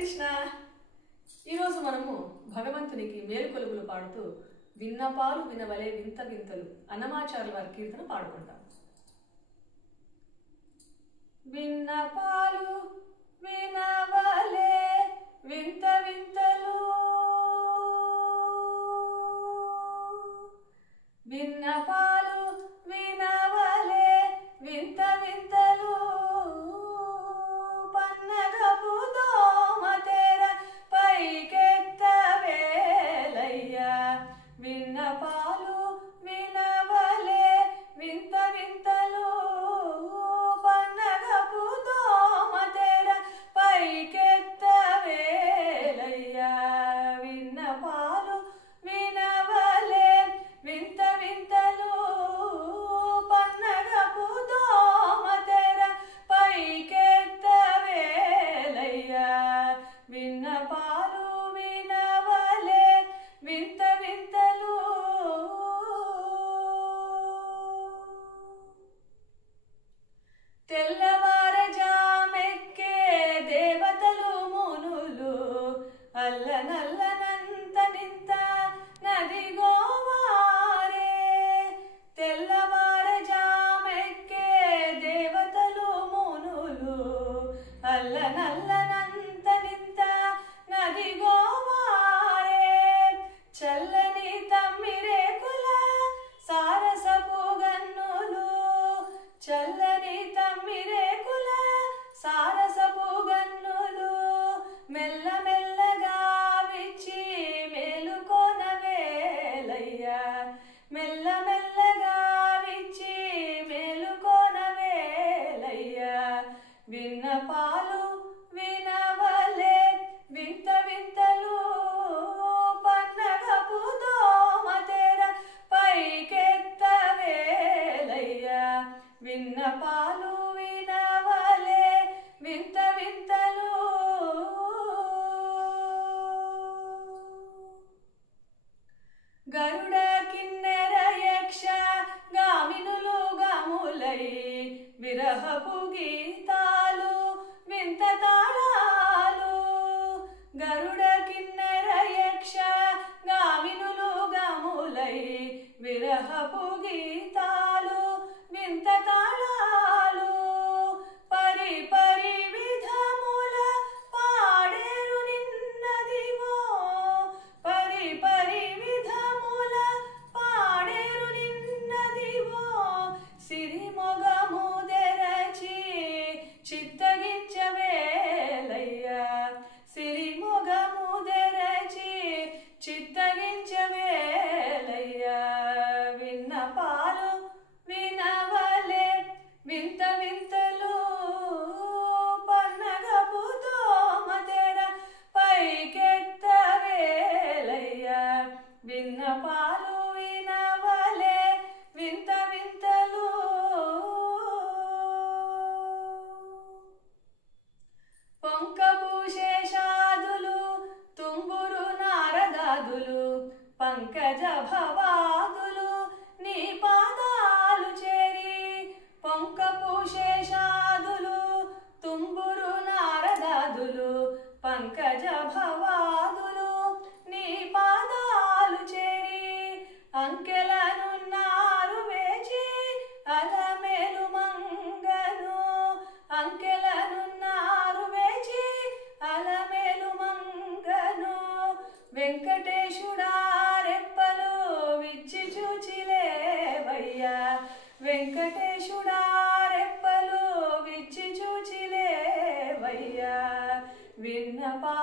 కృష్ణ. ఈరోజు మనము భగవంతునికి మేలుకొలుపులు పాడుతూ విన్నపాలు వినవలే వింత వింతలు అన్నమాచార్యుల వారి కీర్తన పాడుకుంటాం. విన్నపాలు వినవలే వింత వింతలు, విన్నపాలు వినవలే వింత వింతలు, పన్నగపు దోమ తెర పైకెత్తవేలయ్యా. విన్నపాలు వినవలే వింత వింతలు, పన్నగపు దోమ తెర పైకెత్తవేలయ్యా. విన్నపాలు వినవలే వింత వింతలు, పన్నగపు దోమ తెర పైకెత్తవేలయ్యా. విన్నపాలు వినవలే వింత వింతలు. తెల్లవారజామెక్కే దేవతలు మునులు, అల్లనల్లనంత నింత నది గోవారే. తెల్లవారజామెక్కే దేవతలు మునులు, అల్లనల్లనంత నింత నది గోవారే. చల్లని తమ్మిరేకుల సారసపు గన్నులు, చల్లని తమ్మిరేకుల సారసపు గన్నులు, మెల్లమెల్లగా విచ్చి మేలుకొనవేలయ్యా. మెల్లమెల్లగా విచ్చి మేలుకొనవేలయ్యా. విన్నపాలు వినవలే వింత వింతలు, పన్నగపు దోమ తెర పైకెత్తవేలయ్యా. విన్నపాలు వినవలే వింత వింతలు. గరుడ కిన్నెర యక్ష గామినులు గములై, విరహపు గీతాలు వింత తాళాలు. గరుడ కిన్నెర యక్ష గామినులు గములై, విరహపు గీతాలు వింత తాళాలు. పరి పరి విధముల పాడేరు నిన్నదివో, పరి పరి విధముల పాడేరు నిన్నదివో. సిరిమొగము తెరచి చిత్తగించవేలయ్యా. సిరిమొగము తెరచి చిత్తగించవేలయ్యా. విన్నపాలు వినవలే వింత వింతలు, పన్నగపు దోమ తెర పైకెత్తవేలయ్యా. విన్నపాలు వినవలే వింత వింతలు. పొంకపు శేషాదులు తుంబురు నారదాదులు, పంకజ భవాదులు నీ పాదాలు చేరి. పొంకపు శేషాదులు తుంబురు నారదాదులు, పంకజ భవాదులు నీ పాదాలు చేరి. అంకెలనున్నారు వేచి అలమేలు మంగను, అంకెలనున్నారు వేచి అలమేలు మంగను. వెంకటేశుడా రెప్పలు విచ్చి చూచిలేవయ్యా. వెంకటేశుడా రెప్పలు విచ్చి చూచిలేవయ్యా. విన్నపా